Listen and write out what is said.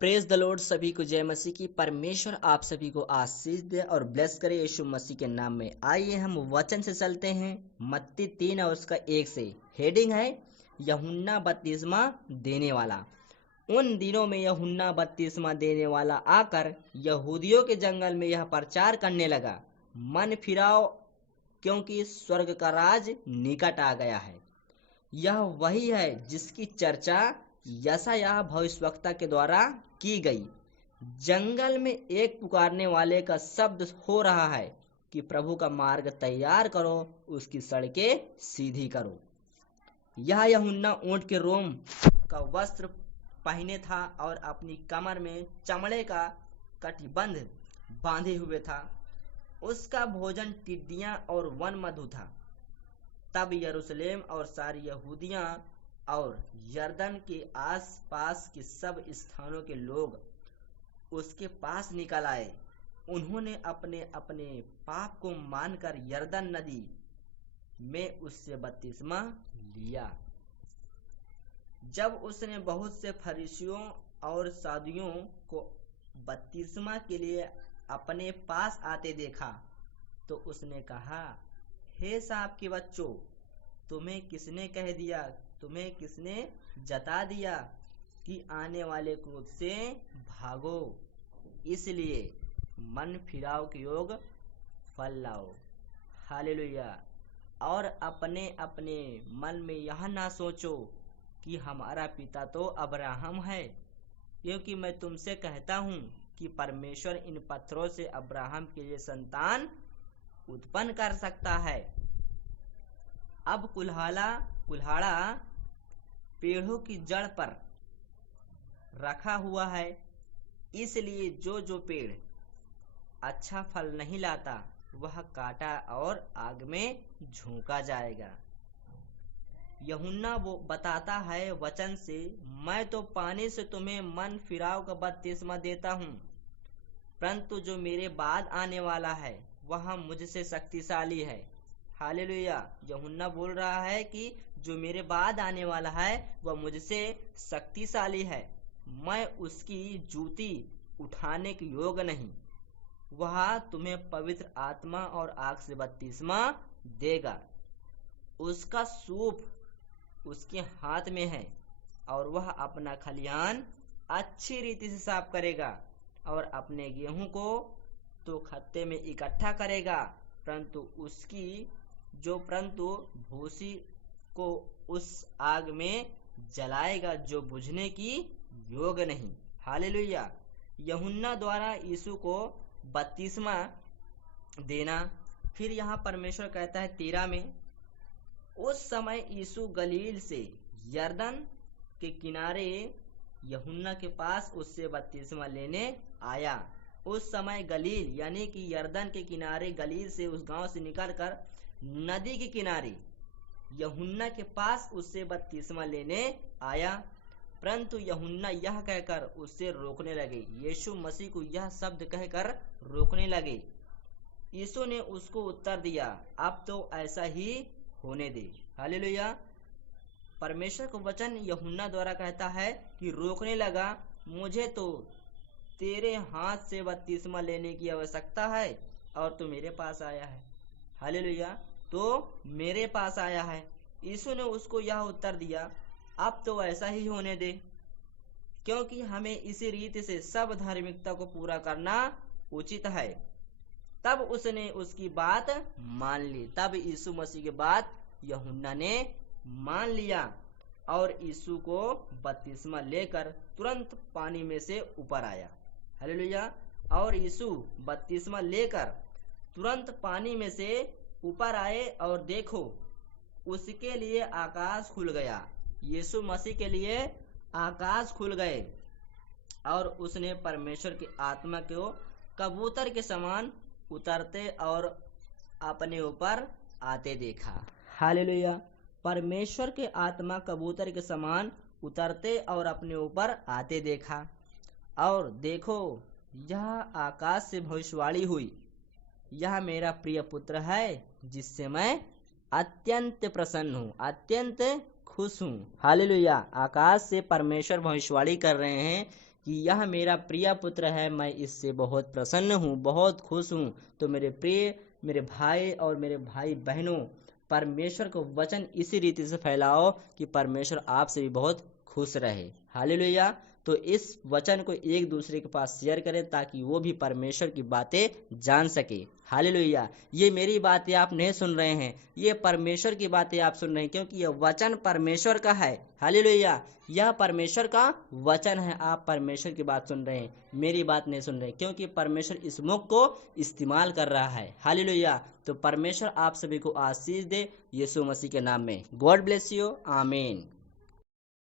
Praise the Lord. सभी को जय मसीह की। परमेश्वर आप सभी को आशीष दे और ब्लेस करे यीशु मसीह के नाम में। आइए हम वचन से चलते हैं। मत्ती 3 और उसका 1 से। हेडिंग है यूहन्ना बपतिस्मा देने वाला। उन दिनों में यूहन्ना बपतिस्मा देने वाला आकर यहूदियों के जंगल में यह प्रचार करने लगा, मन फिराओ क्योंकि स्वर्ग का राज निकट आ गया है। यह वही है जिसकी चर्चा यशायाह भविष्यवक्ता के द्वारा की गई। जंगल में एक पुकारने वाले का शब्द हो रहा है कि प्रभु का मार्ग तैयार करो, उसकी सड़कें सीधी करो। यह यूहन्ना ऊंट के रोम का वस्त्र पहने था और अपनी कमर में चमड़े का कटिबंध बांधे हुए था। उसका भोजन टिड्डियां और वन मधु था। तब यरूशलेम और सारी यहूदियां और यरदन के आस-पास के सब स्थानों के लोग उसके पास निकल आए। उन्होंने अपने अपने पाप को मानकर यरदन नदी में उससे बपतिस्मा लिया। जब उसने बहुत से फरीसियों और साधुओं को बपतिस्मा के लिए अपने पास आते देखा तो उसने कहा, हे सांप के बच्चों, तुम्हें किसने कह दिया, तुम्हें किसने जता दिया कि आने वाले क्रोध से भागो? इसलिए मन फिराव के योग फल लाओ। हालेलुया। और अपने अपने मन में यह ना सोचो कि हमारा पिता तो अब्राहम है, क्योंकि मैं तुमसे कहता हूँ कि परमेश्वर इन पत्थरों से अब्राहम के लिए संतान उत्पन्न कर सकता है। अब कुल्हाड़ा पेड़ों की जड़ पर रखा हुआ है, इसलिए जो पेड़ अच्छा फल नहीं लाता वह काटा और आग में झोंका जाएगा। यूहन्ना वो बताता है वचन से, मैं तो पानी से तुम्हें मन फिराव का बपतिस्मा देता हूँ, परंतु जो मेरे बाद आने वाला है वह मुझसे शक्तिशाली है। हालेलुया। यूहन्ना बोल रहा है कि जो मेरे बाद आने वाला है वह मुझसे शक्तिशाली है। मैं उसकी जूती उठाने के योग्य नहीं। वह तुम्हें पवित्र आत्मा और आग से बपतिस्मा देगा। उसका सूप उसके हाथ में है और वह अपना खलिहान अच्छी रीति से साफ करेगा और अपने गेहूं को तो खत्ते में इकट्ठा करेगा, परंतु भूसी को उस आग में जलाएगा जो बुझने की योग्य नहीं। हालेलुया। यूहन्ना द्वारा यीशु को बपतिस्मा देना। फिर यहाँ परमेश्वर कहता है 13 में, उस समय यीशु गलील से यरदन के किनारे यूहन्ना के पास उससे बपतिस्मा लेने आया। उस समय गलील यानी कि यरदन के किनारे, गलील से उस गांव से निकलकर नदी के किनारे यूहन्ना के पास उससे बपतिस्मा लेने आया, परंतु यूहन्ना यह कहकर उससे रोकने लगे। यीशु मसीह को यह शब्द कहकर रोकने लगे। यीशु ने उसको उत्तर दिया, अब तो ऐसा ही होने दे। हालेलुया। परमेश्वर का वचन यूहन्ना द्वारा कहता है कि रोकने लगा, मुझे तो तेरे हाथ से बपतिस्मा लेने की आवश्यकता है और तू मेरे पास आया है। हालेलुया। तो मेरे पास आया है। यीशु ने उसको यह उत्तर दिया, अब तो ऐसा ही होने दे, क्योंकि हमें इसी रीति से सब धार्मिकता को पूरा करना उचित है। तब उसने उसकी बात मान ली। तब यीशु मसीह की बात यूहन्ना ने मान लिया और यीशु को बपतिस्मा लेकर तुरंत पानी में से ऊपर आया। हालेलुया। और यीशु बपतिस्मा लेकर तुरंत पानी में से ऊपर आए और देखो, उसके लिए आकाश खुल गया। यीशु मसीह के लिए आकाश खुल गए और उसने परमेश्वर की आत्मा को कबूतर के समान उतरते और अपने ऊपर आते देखा। हालेलुया। परमेश्वर के आत्मा कबूतर के समान उतरते और अपने ऊपर आते देखा। और देखो, यह आकाश से भविष्यवाणी हुई, यह मेरा प्रिय पुत्र है जिससे मैं अत्यंत प्रसन्न हूँ, अत्यंत खुश हूँ। हालेलुया। आकाश से परमेश्वर भविष्यवाणी कर रहे हैं कि यह मेरा प्रिय पुत्र है, मैं इससे बहुत प्रसन्न हूँ, बहुत खुश हूँ। तो मेरे प्रिय, मेरे भाई और मेरे भाई बहनों, परमेश्वर को वचन इसी रीति से फैलाओ कि परमेश्वर आपसे भी बहुत खुश रहे। हालेलुया। तो इस वचन को एक दूसरे के पास शेयर करें ताकि वो भी परमेश्वर की बातें जान सके। हालेलुया। ये मेरी बातें आप नहीं सुन रहे हैं, ये परमेश्वर की बातें आप सुन रहे हैं, क्योंकि यह वचन परमेश्वर का है। हालेलुया। यह परमेश्वर का वचन है। आप परमेश्वर की बात सुन रहे हैं, मेरी बात नहीं सुन रहे, क्योंकि परमेश्वर इस मुख को इस्तेमाल कर रहा है। हालेलुया। तो परमेश्वर आप सभी को आशीष दे, यीशु मसीह के नाम में। God bless you. आमीन।